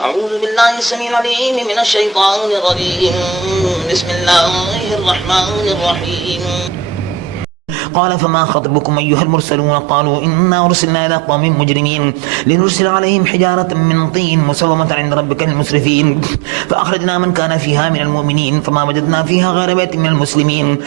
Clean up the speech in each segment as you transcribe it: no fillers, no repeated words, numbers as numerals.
أعوذ بالله السميع العليم من الشيطان الرجيم. بسم الله الرحمن الرحيم. قال فما خطبكم أيها المرسلون قالوا إنا أرسلنا إلى قوم مجرمين لنرسل عليهم حجارة من طين مسومة عند ربك للمسرفين فأخرجنا من كان فيها من المؤمنين فما وجدنا فيها غير بيت من المسلمين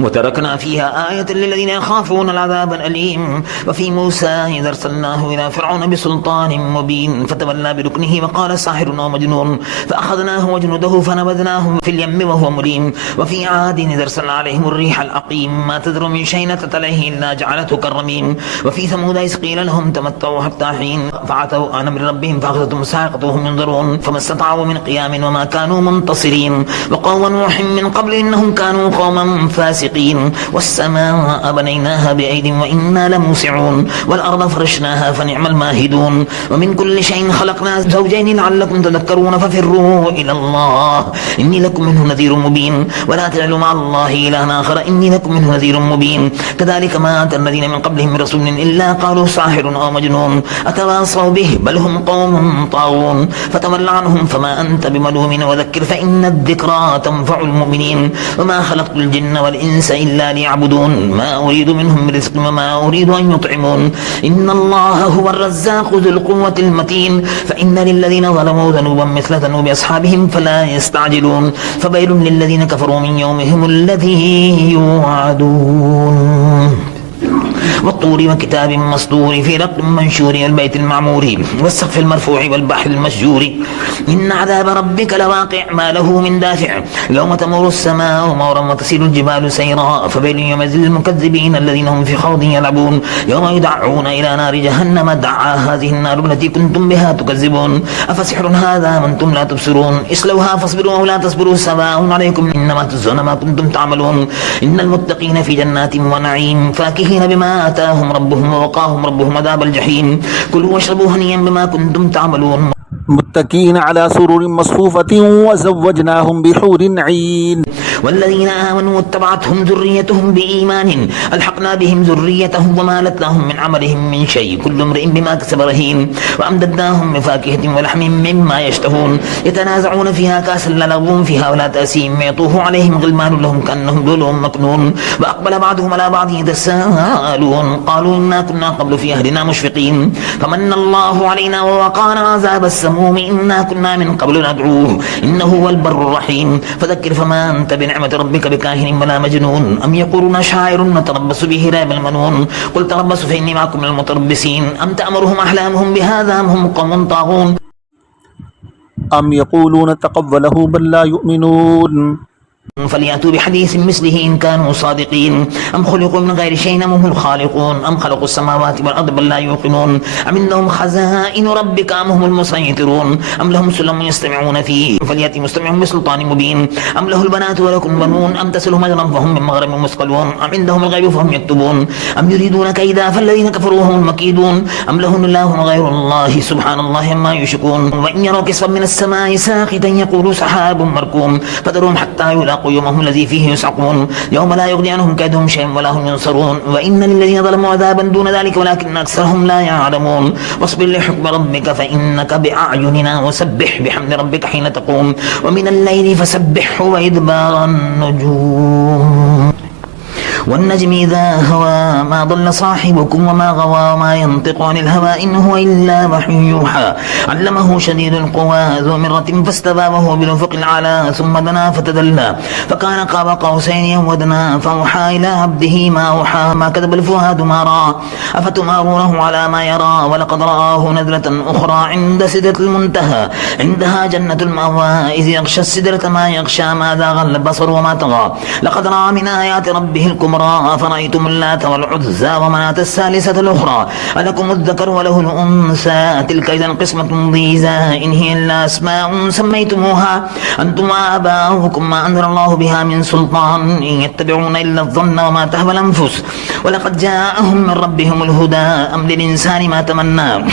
وتركنا فيها آية للذين يخافون العذاب الأليم. وفي موسى إذ أرسلناه إلى فرعون بسلطان مبين فتولى بركنه وقال ساحر أو مجنون فأخذناه وجنوده فنبذناه في اليم وهو مليم. وفي عاد إذ أرسلنا عليهم الريح العقيم ما تذر من شيء أتت عليه إلا جعلته كالرميم. وفي ثمود إذ قيل لهم تمتعوا حتى حين فعتوا عن أمر ربهم فأخذتهم الصاعقة وهم ينظرون فما استطاعوا من قيام وما كانوا منتصرين. وقوم نوح من قبل إنهم كانوا قوما فاسقين. والسماء بنيناها بأيد وإنا لموسعون والأرض فرشناها فنعم الماهدون. ومن كل شيء خلقنا زوجين لعلكم تذكرون ففروا إلى الله إني لكم منه نذير مبين ولا تجعلوا مع الله إلها آخر إني لكم منه نذير مبين. كذلك ما أتى الذين من قبلهم من رسول إلا قالوا ساحر أو مجنون أتواصوا به بل هم قوم طاغون فتول عنهم فما أنت بملوم وذكر فإن الذكرى تنفع المؤمنين. وما خلقت الجن والإنس إلا ليعبدون ما أريد منهم من رزق وما أريد أن يطعمون إن الله هو الرزاق ذو القوة المتين. فإن للذين ظلموا ذنوبا مثل ذنوب أصحابهم فلا يستعجلون فويل للذين كفروا من يومهم الذي يوعدون. والطور وكتاب مسطور في رق منشور والبيت المعمور والسقف المرفوع والبحر المسجور إن عذاب ربك لواقع ما له من دافع يوم تمر السماء مورا وتسير الجبال سيرا فويل يومئذ للمكذبين الذين هم في خوض يلعبون يوم يدعون إلى نار جهنم دعا هذه النار التي كنتم بها تكذبون أفسحر هذا وأنتم لا تبصرون اصلوها فاصبروا أو لا تصبروا سواء عليكم إنما تجزون ما كنتم تعملون. إن المتقين في جنات ونعيم فاكهين بما آتاهم ربهم ووقاهم ربهم عذاب الجحيم كلوا واشربوا هنيئا بما كنتم تعملون. متكئين على سرر مصفوفة وزوجناهم بحور عين. والذين آمنوا واتبعتهم ذريتهم بإيمان ألحقنا بهم ذريتهم وما ألتناهم من عملهم من شيء كل امرئ بما كسب رهين. وأمددناهم بفاكهة ولحم مما يشتهون يتنازعون فيها كأسا لا لغو فيها ولا تأثيم يطوف عليهم غلمان لهم كأنهم لؤلؤ مكنون. وأقبل بعضهم على بعض يتساءلون قالوا إنا كنا قبل في أهلنا مشفقين فمن الله علينا ووقانا عذاب السموم إنا كنا من قبل ندعوه إنه هو البر الرحيم. فذكر فما أنت بنعمة ربك بكاهن ولا مجنون أم يقولون شاعر نتربص به ريب المنون قل تربصوا فإني معكم من المتربصين أم تأمرهم أحلامهم بهذا أم هم قوم طاغون أم يقولون تقبله بل لا يؤمنون فليأتوا بحديث مثله إن كانوا صادقين أم خلقوا من غير شيء أم هم الخالقون أم خلقوا السماوات والأرض بل لا يوقنون أم عندهم خزائن ربك أم هم المسيطرون أم لهم سلم يستمعون فيه فليأتي مستمعهم بسلطان مبين أم له البنات ولكم بنون أم تسلهم أجرا فهم من مغرم مثقلون أم عندهم الغيب فهم يكتبون أم يريدون كيدا فالذين كفروا هم المكيدون أم لهم إله غير الله سبحان الله عما يشركون. وإن يروا كسفا من السماء ساقطا يقولوا سحاب مركوم فذرهم حتى يلاقوا يومهم الذي فيه يسعقون يوم لا يغني عنهم كيدهم شيئا ولا هم ينصرون. وإن للذين ظلموا عذابا دون ذلك ولكن أكثرهم لا يعلمون. واصبر لحكم ربك فإنك بأعيننا وسبح بحمد ربك حين تقوم ومن الليل فسبحه وإدبار النجوم والنجم إذا هوى ما ضل صاحبكم وما غوى وما ينطق عن الهوى إن هو إلا وحي يوحى علمه شديد القوى ذو مرة فاستوى وهو بالأفق الأعلى ثم دنا فتدلى فكان قاب قوسين أو أدنى فأوحى إلى عبده ما أوحى ما كذب الفؤاد ما رأى أفتمارونه على ما يرى ولقد رآه نزلة أخرى عند سدرة المنتهى عندها جنة المأوى إذ يغشى السدرة ما يغشى ما زاغ البصر وما طغى لقد رأى من آيات ربه الكبرى أفرأيتم اللات والعزى ومناة الثالثة الأخرى ألكم الذكر وله الأنثى تلك إذا قسمة ضيزى إن هي إلا أسماء سميتموها أنتم وآباؤكم ما أنزل الله بها من سلطان إن يتبعون إلا الظن وما تهوى الأنفس ولقد جاءهم من ربهم الهدى أم للإنسان ما تمنى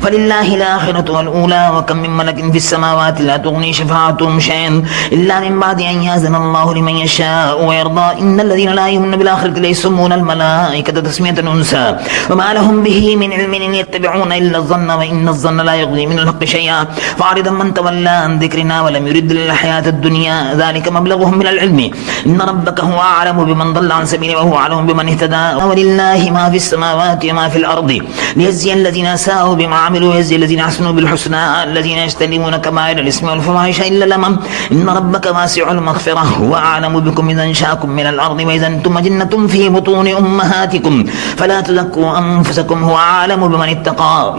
فلله الآخرة والأولى وكم من ملك في السماوات لا تغني شفاعتهم شيئا إلا من بعد أن يأذن الله لمن يشاء ويرضى إن الذين لا يؤمنون بالآخرة ليسمون الملائكة تسمية الأنثى وما لهم به من علم إن يتبعون إلا الظن وإن الظن لا يغني من الحق شيئا فأعرض من تولى عن ذكرنا ولم يرد للحياة الدنيا ذلك مبلغهم من العلم إن ربك هو أعلم بمن ضل عن سبيله وهو أعلم بمن اهتدى ولله ما في السماوات وما في الأرض ليجزي الذين أساءوا بما عملوا ويجزي الذين أحسنوا بالحسنى الذين يجتنبون كبائر الإثم والفواحش إلا اللمم إن ربك واسع المغفرة هو أعلم بكم إذا أنشأكم من الأرض وإذا أنتم أجنة في بطون أمهاتكم فلا تزكوا أنفسكم هو أعلم بمن اتقى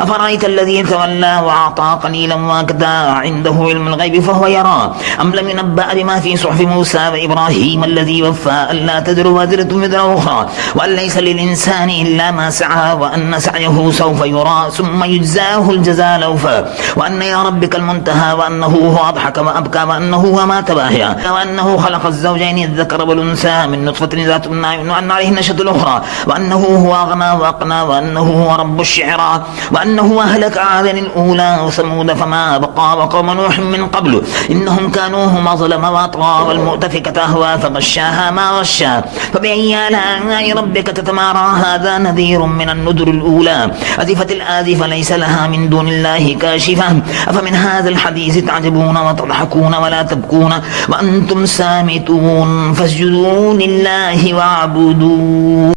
أفرأيت الذي تولى وأعطى قليلا وأكدى عنده علم الغيب فهو يرى أم لم ينبأ بما في صحف موسى وإبراهيم الذي وفى ألا تزر وازرة وزر أخرى وأن ليس للإنسان إلا ما سعى وأن سعيه سوف يرى ثم يجزاه الجزاء الأوفى وأن إلى ربك المنتهى وأنه هو أضحك وأبكى وأنه هو ما تباهى وأنه خلق الزوجين الذكر والأنثى من نطفة ذات تمنى وأن عليه النشأة الأخرى وأنه هو أغنى وأقنى وأنه هو رب الشعرى وأنه أهلك عادا الأولى وثمود فما بقى وقوم نوح من قبل إنهم كانوا هم ظلم وأطغى والمؤتفكة أهوى فغشاها ما غشا فبأي آلاء ربك تتمارى هذا نذير من النذر الأولى أزفت الآزفة ليس لها من دون الله كاشفة أفمن هذا الحديث تعجبون وتضحكون ولا تبكون وأنتم سامتون فاسجدوا لله واعبدوا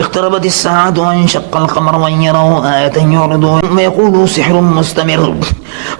اقتربت الساعة وانشق القمر وإن يروا آية يعرضوا ويقولوا سحر مستمر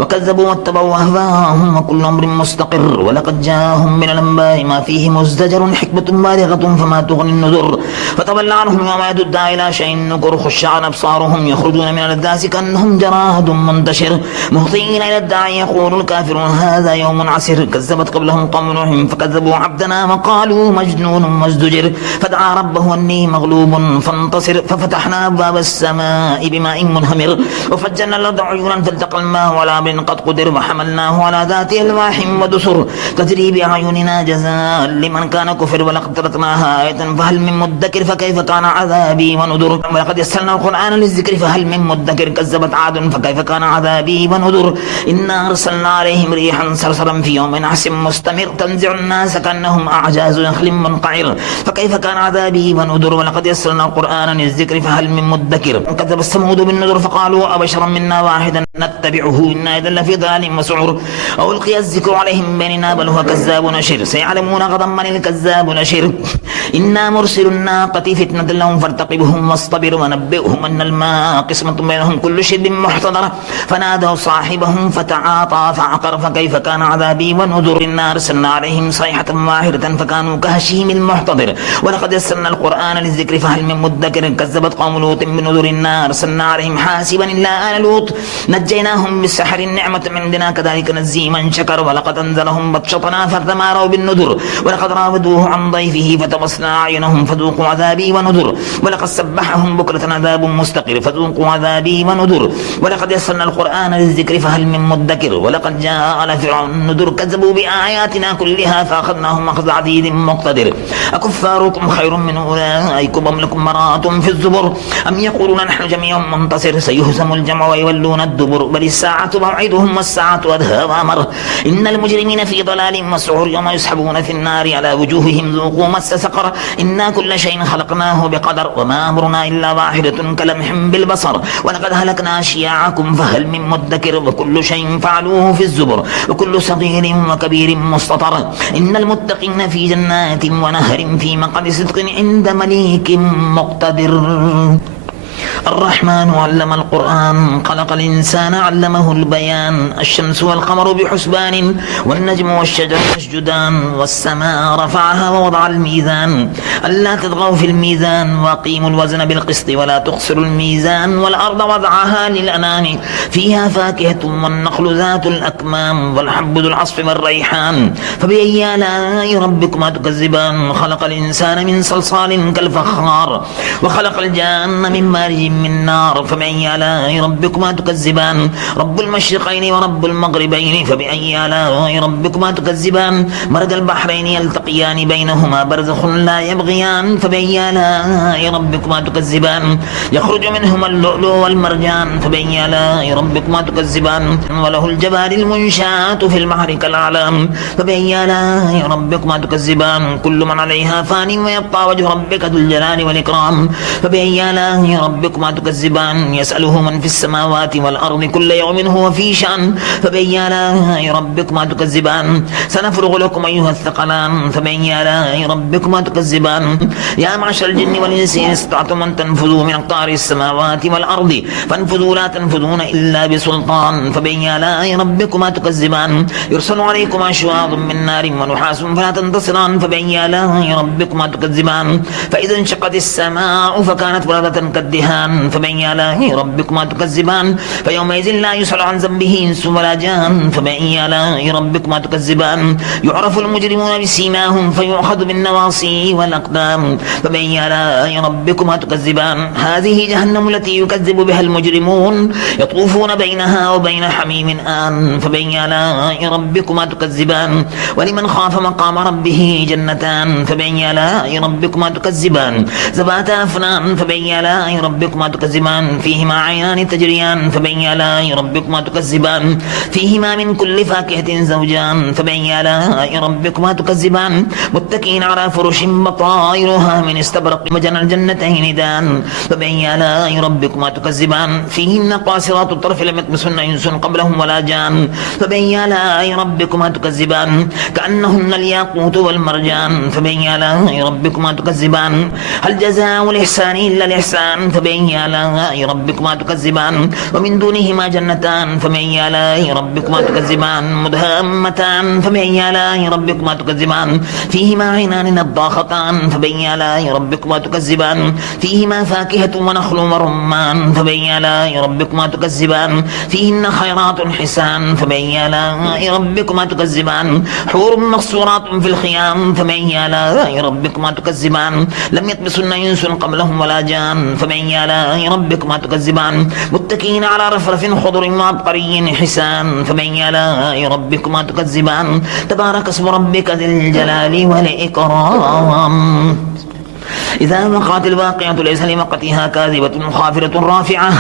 وكذبوا واتبعوا أهواءهم وكل أمر مستقر ولقد جاءهم من الأنباء ما فيه مزدجر حكمة بالغة فما تغني النذر فتول عنهم يوم يدعى إلى شيء نكر خش عن أبصارهم يخرجون من الأجداث كأنهم جراد منتشر مهطعين إلى الداعي يقول الكافرون هذا يوم عسر كذبت قبلهم قوم نوح فكذبوا عبدنا وقالوا مجنون مزدجر فدعا ربه أني مغلوب فانتصر ففتحنا أبواب السماء بماء منهمر وفجرنا الأرض عيونا فالتقى الماء على أمر قد قدر وحملناه على ذات ألواح ودسر تجري بأعيننا جزاء لمن كان كفر ولقد تركناها آية فهل من مدكر فكيف كان عذابي ونذر ولقد يسرنا القرآن للذكر فهل من مدكر كذبت عاد فكيف كان عذابي ونذر إنا أرسلنا عليهم ريحا صرصرا في يوم نحس مستمر تنزع الناس كأنهم أعجاز نخل منقعر فكيف كان عذابي ونذر ولقد يسرنا القرآن للذكر فهل من مدكر كذب الثمود بالنذر فقالوا أبشرا منا واحدا نتبعه إنا إذا لفي ضلال وسعر أو ألقي الذكر عليهم بيننا بل هو كذاب نشر سيعلمون غدا من الكذاب نشر إنا مرسل الناقة فتنة لهم فارتقبهم واصطبر ونبئهم أن الماء قسمة بينهم كل شرب محتضر فنادوا صاحبهم فتعاطى فعقر فكيف كان عذابي ونذر إنا أرسلنا عليهم صيحة واحدة فكانوا كهشيم المحتضر ولقد يسرنا القرآن للذكر فهل من مدكر كذبت قوم لوط بنذر إنا أرسلنا عليهم حاسبا إلا آل لوط نجيناهم بالسحر النعمة من عندنا كذلك نجزي من شكر ولقد أنزلهم بطشتنا فتماروا بالنذر ولقد راودوه عن ضيفه فتبصنا أعينهم فذوقوا عذابي ونذر ولقد سبحهم بكرة عذاب مستقر فذوقوا عذابي ونذر ولقد يسرنا القرآن للذكر فهل من مدكر ولقد جاء على فرعون النذر كذبوا بآياتنا كلها فأخذناهم أخذ عزيز مقتدر أكفاركم خير من أولئكم أم لكم براءة في الزبر أم يقولون نحن جميع منتصر سيهزم الجمع ويولون الدبر بل الساعة موعدهم والساعة أدهى وأمر إن المجرمين في ضلال مسعور يوم يسحبون في النار على وجوههم ذوقوا مس سقر إنا كل شيء خلقناه بقدر وما أمرنا إلا واحدة كلمح بالبصر ولقد هلكنا أشياعكم فهل من مدكر وكل شيء فعلوه في الزبر وكل صغير وكبير مستطر إن المتقين في جنات ونهر في مقعد صدق عند مليك مقتدر الرحمن علم القرآن خلق الإنسان علمه البيان الشمس والقمر بحسبان والنجم والشجر يسجدان والسماء رفعها ووضع الميزان ألا تطغوا في الميزان وأقيموا الوزن بالقسط ولا تخسروا الميزان والأرض وضعها للأنام فيها فاكهة والنخل ذات الأكمام والحب ذو العصف والريحان فبأي آلاء ربكما تكذبان خلق الإنسان من صلصال كالفخار وخلق الجان من مارج من نار فبأي آلاء ربكما تكذبان رب المشرقين ورب المغربين فبأي آلاء ربكما تكذبان مرج البحرين يلتقيان بينهما برزخ لا يبغيان فبأي آلاء ربكما تكذبان يخرج منهما اللؤلؤ والمرجان فبأي آلاء ربكما تكذبان وله الجبال المنشآت في البحر كالأعلام فبأي آلاء ربكما تكذبان كل من عليها فان ويبقى وجه ربك ذو الجلال والإكرام فبأي آلاء ربكما تكذبان يسأله من في السماوات والأرض كل يوم هو في شأن فبأي آلاء ربكما تكذبان سنفرغ لكم أيها الثقلان فبأي آلاء ربكما تكذبان يا معشر الجن والإنس إن استطعتم أن تنفذوا من أقطار السماوات والأرض فانفذوا لا تنفذون إلا بسلطان فبأي آلاء ربكما تكذبان يرسل عليكما شواظ من نار ونحاس فلا تنتصران فبأي آلاء ربكما تكذبان فإذا انشقت السماء فكانت وردة كالدهان فبأي آلاء ربكما تكذبان فيومئذ لا يسأل عن ذنبه إنس ولا جان فبأي آلاء ربكما تكذبان يعرف المجرمون بسيماهم فيؤخذ بالنواصي والأقدام فبأي آلاء ربكما تكذبان هذه جهنم التي يكذب بها المجرمون يطوفون بينها وبين حميم آن فبأي آلاء ربكما تكذبان ولمن خاف مقام ربه جنتان فبأي آلاء ربكما تكذبان ذواتا أفنان فبأي آلاء ربكما تكذبان فيهما عينان تجريان فبأي آلاء ربكما تكذبان فيهما من كل فاكهة زوجان فبأي آلاء ربكما تكذبان متكئين على فرش بطائرها من استبرق وجنى الجنتين دان فبأي آلاء ربكما تكذبان فيهن قاصرات الطرف لم يطمسن إنس قبلهم ولا جان فبأي آلاء ربكما تكذبان كأنهن الياقوت والمرجان فبأي آلاء ربكما تكذبان هل جزاء الإحسان إلا الإحسان فبأي آلاء ربكما تكذبان ومن دونهما جنتان فبأي آلاء ربكما تكذبان مدهامتان فبأي آلاء ربكما تكذبان فيهما عينان نضاختان فبأي آلاء ربكما تكذبان فيهما فاكهة ونخل ورمان فبأي آلاء ربكما تكذبان فيهن خيرات حسان فبأي آلاء ربكما تكذبان حور مقصورات في الخيام فبأي آلاء ربكما تكذبان لم يطمسن إنس قبلهم ولا جان فبأي آلاء ربكما تكذبان متكئين على رفرف خضر وعبقري حسان فبأي آلاء ربكما تكذبان تبارك اسم ربك ذي الجلال والإكرام إذا وقعت الواقعة ليس لوقتها كاذبة خافرة رافعة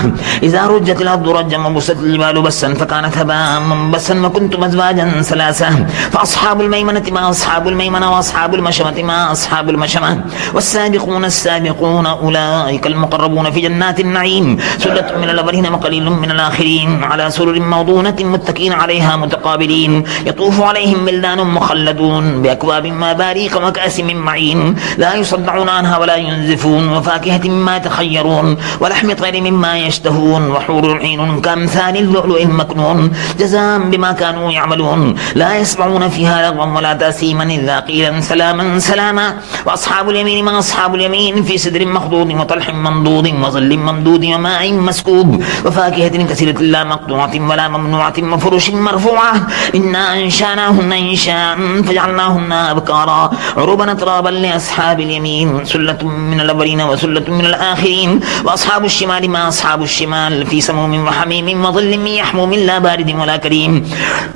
إذا رجت الأرض رجا وبست الجبال بسا فكانت هباء منبسا وكنتم أزواجا ثلاثة فأصحاب الميمنة ما أصحاب الميمنة وأصحاب المشأمة ما أصحاب المشأمة والسابقون السابقون أولئك المقربون في جنات النعيم سلة من الأولين وقليل من الآخرين على سرر موضونة متكئين عليها متقابلين يطوف عليهم ولدان مخلدون بأكواب ماباريق وكأس من معين لا يصدعون عنها ولا ينزفون وفاكهة مما يتخيرون ولحم طير مما يشتهون وحور عين كأمثال اللؤلؤ المكنون جزاء بما كانوا يعملون لا يسمعون فيها لغوا ولا تأثيما إلا قيلا سلاما سلاما وأصحاب اليمين ما أصحاب اليمين في سدر مخضود وطلح منضود وظل ممدود وماء مسكوب وفاكهة كثيرة لا مقطوعة ولا ممنوعة وفرش مرفوعة إنا أنشأناهن إنشاء فجعلناهن أبكارا عربا أترابا لأصحاب اليمين سلة من الأولين وسلة من الآخرين وأصحاب الشمال ما أصحاب الشمال في سموم وحميم وظل من يحموم لا بارد ولا كريم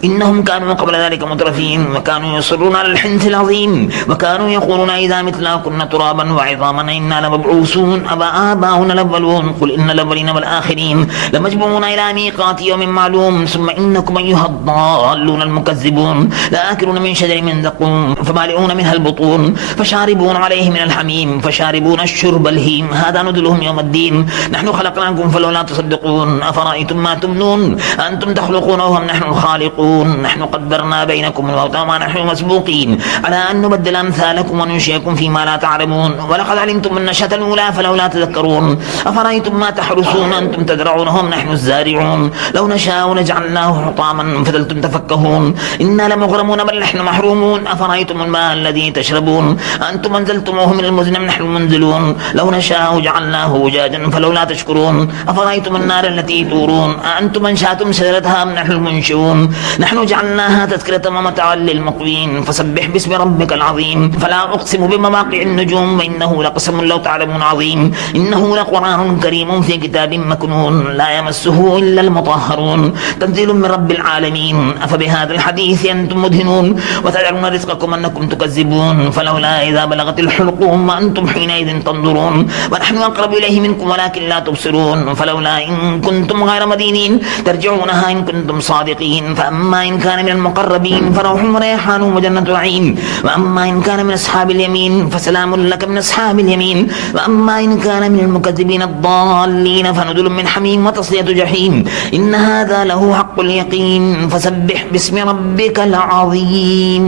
إنهم كانوا قبل ذلك مترفين وكانوا يصرون على الحنث العظيم وكانوا يقولون إذا متنا كنا ترابا وعظاما إنا لمبعوثون آباؤنا الأولون قل إن الأولين والآخرين لمجموعون إلى ميقات يوم معلوم ثم إنكم أيها الضالون المكذبون لآكلون من شجر من زقوم فمالئون منها البطون فشاربون عليه من الحميم فشاربون الشرب الهيم هذا نزلهم يوم الدين نحن خلقناكم فلولا تصدقون أفرأيتم ما تمنون أنتم تخلقونه أم نحن الخالقون نحن قدرنا بينكم الموت وما نحن مسبوقين على أن نبدل أمثالكم وننشئكم فيما لا تعلمون ولقد علمتم النشأة الأولى فلولا تذكرون أفرأيتم ما تحرثون أنتم تزرعونه أم نحن الزارعون لو نشاء لجعلناه حطاما فظلتم تفكهون إنا لمغرمون بل نحن محرومون أفرأيتم الماء الذي تشربون أنتم أنزلتموه من المزن وزنا نحن المنزلون لو نشاء جعلناه وجاجا فلولا تشكرون أفرأيتم النار التي تورون أأنتم أنشأتم شجرتها أم نحن المنشئون نحن جعلناها تذكرة ومتاعا للمقوين فسبح باسم ربك العظيم فلا أقسم بمواقع النجوم وإنه لقسم لو تعلمون عظيم إنه لقرآن كريم في كتاب مكنون لا يمسه إلا المطهرون تنزيل من رب العالمين أفبهذا الحديث أنتم مدهنون وتجعلون رزقكم أنكم تكذبون فلولا إذا بلغت الحلقوم وأنتم حينئذ تنظرون ونحن أقرب إليه منكم ولكن لا تبصرون فلولا إن كنتم غير مدينين ترجعونها إن كنتم صادقين فأما إن كان من المقربين فروح وريحان وجنة نعيم وأما إن كان من أصحاب اليمين فسلام لك من أصحاب اليمين وأما إن كان من المكذبين الضالين فنزل من حميم وتصلية جحيم إن هذا له حق اليقين فسبح باسم ربك العظيم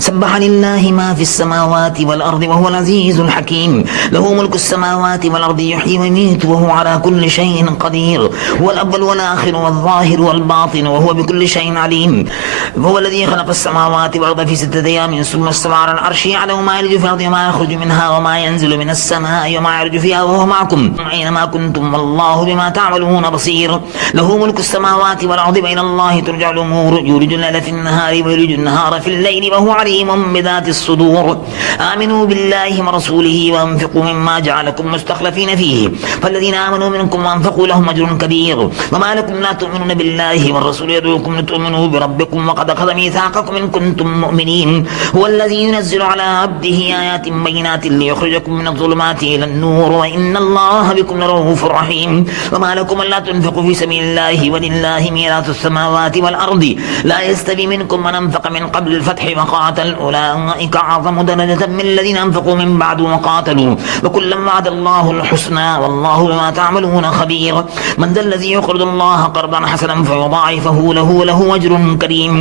سبح لله ما في السماوات والأرض وهو العزيز الحكيم له ملك السماوات والأرض يحيي ويميت وهو على كل شيء قدير هو الأول والآخر والظاهر والباطن وهو بكل شيء عليم هو الذي خلق السماوات والأرض في 6 أيام ثم استوى على العرش يعلم ما يلج في الأرض وما يخرج منها وما ينزل من السماء وما يعرج فيها وهو معكم أينما كنتم والله بما تعملون بصير له ملك السماوات والأرض وإلى الله ترجع الأمور يولج الليل في النهار ويولج النهار في الليل وهو عليم بذات الصدور آمنوا بالله ورسوله وأنفقوا مما جعلكم مستخلفين فيه فالذين آمنوا منكم وأنفقوا لهم أجر كبير وما لكم لا تؤمنون بالله والرسول يدعوكم لتؤمنوا بربكم وقد أخذ ميثاقكم إن كنتم مؤمنين هو الذي ينزل على عبده آيات بينات ليخرجكم من الظلمات إلى النور وإن الله بكم لرؤوف رحيم وما لكم ألا تنفقوا في سبيل الله ولله ميراث السماوات والأرض لا يستوي منكم من أنفق من قبل الفتح وقاتل أولئك أعظم درجة من الذين أنفقوا من بعد وقاتلوا وكلا وعد الله الحسنى والله بما تعملون خبير من ذا الذي يقرض الله قرضا حسنا فيضاعفه له أجر كريم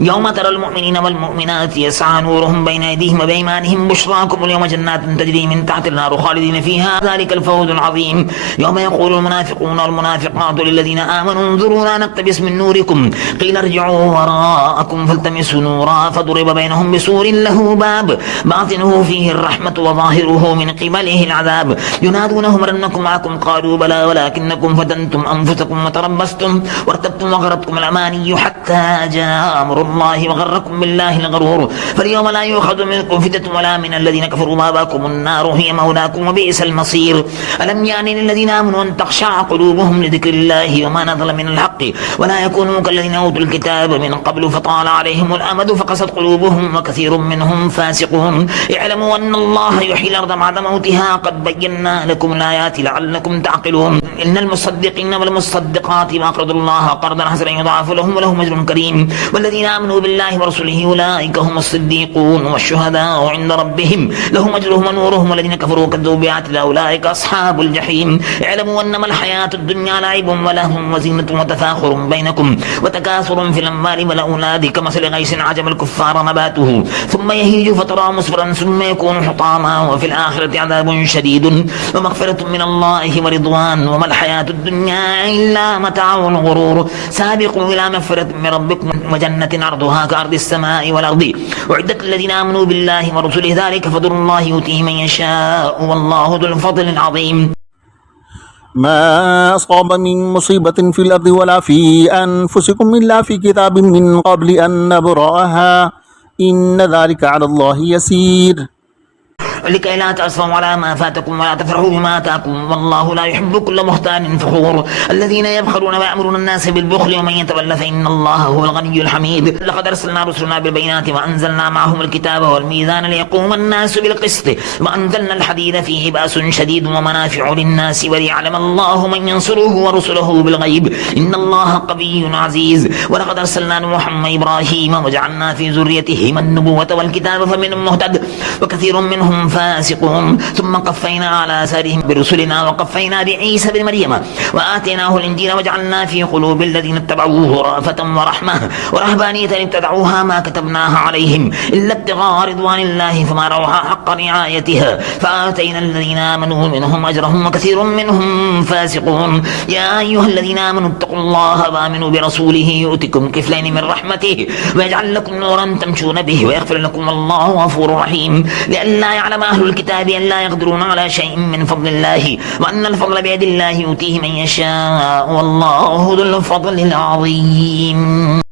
يوم ترى المؤمنين والمؤمنات يسعى نورهم بين أيديهم وبأيمانهم بشراكم اليوم جنات تجري من تحت النار خالدين فيها ذلك الفوز العظيم يوم يقول المنافقون والمنافقات للذين آمنوا انظرونا نقتبس من نوركم قيل ارجعوا وراءكم فالتمسوا نورا فضرب بينهم بسور له باب باطنه فيه الرحمة وظاهره من قبله العذاب ينادونهم أنكم معكم قالوا بلى ولكنكم فتنتم أنفسكم وتربصتم وارتبتم وغرتكم الأماني حتى جاء أمر الله وغركم بالله الغرور فاليوم لا يؤخذ منكم فدية ولا من الذين كفروا مأواكم النار هي مولاكم وبئس المصير ألم يعني للذين آمنوا أن تخشع قلوبهم لذكر الله وما نزل من الحق ولا يكونوا كالذين أوتوا الكتاب من قبل فطال عليهم الأمد فقست قلوبهم وكثير منهم فاسقون اعلموا أن الله يحيي الأرض بعد موتها قد بينا لكم الآيات لعلكم تعقلون إن المصدقين والمصدقات وأقرضوا الله قرضا حسنا يضاعف لهم ولهم أجر كريم والذين آمنوا بالله ورسله أولئك هم الصديقون والشهداء عند ربهم لهم أجرهم ونورهم والذين كفروا كذبوا بآياتنا أولئك أصحاب الجحيم اعلموا أنما الحياة الدنيا لعب ولهو وزينة وتفاخر بينكم وتكاثر في الأموال والأولاد كمثل غيث عجب الكفار نباته ثم يهيج فتراه مصفرا ثم يكون حطاما وفي الآخرة عذاب شديد ومغفرة من الله ورضوان وما الحياة الدنيا إلا متاع الغرور سابقوا إلى مغفرة من ربكم وجنة عرضها كأرض السماء والأرض أعدت الذين آمنوا بالله ورسله ذلك فضل الله يؤتيه من يشاء والله ذو الفضل العظيم ما أصاب من مصيبة في الأرض ولا في أنفسكم إلا في كتاب من قبل أن نبرأها إن ذلك على الله يسير لكي لا تأسفوا على ما فاتكم ولا تفرحوا بما آتاكم والله لا يحب كل مختال فخور الذين يبخلون ويأمرون الناس بالبخل ومن يتولى فإن الله هو الغني الحميد لقد أرسلنا رسلنا بالبينات وأنزلنا معهم الكتاب والميزان ليقوم الناس بالقسط وأنزلنا الحديد فيه بأس شديد ومنافع للناس وليعلم الله من ينصره ورسله بالغيب إن الله قوي عزيز ولقد أرسلنا نوحا وإبراهيم وجعلنا في ذريتهما النبوة والكتاب فمنهم مهتد وكثير منهم فاسقون ثم قفينا على آثارهم برسلنا وقفينا بعيسى بن مريم وآتيناه الإنجيل وجعلنا في قلوب الذين اتبعوه رأفة ورحمة ورهبانية ابتدعوها ما كتبناها عليهم إلا ابتغاء رضوان الله فما رعوها حق رعايتها فآتينا الذين آمنوا منهم أجرهم وكثير منهم فاسقون يا أيها الذين آمنوا اتقوا الله وآمنوا برسوله يؤتكم كفلين من رحمته ويجعل لكم نورا تمشون به ويغفر لكم الله غفور رحيم لئلا يعلم أهل الكتاب أن لا يقدرون على شيء من فضل الله وأن الفضل بيد الله يؤتيه من يشاء والله ذو الفضل العظيم.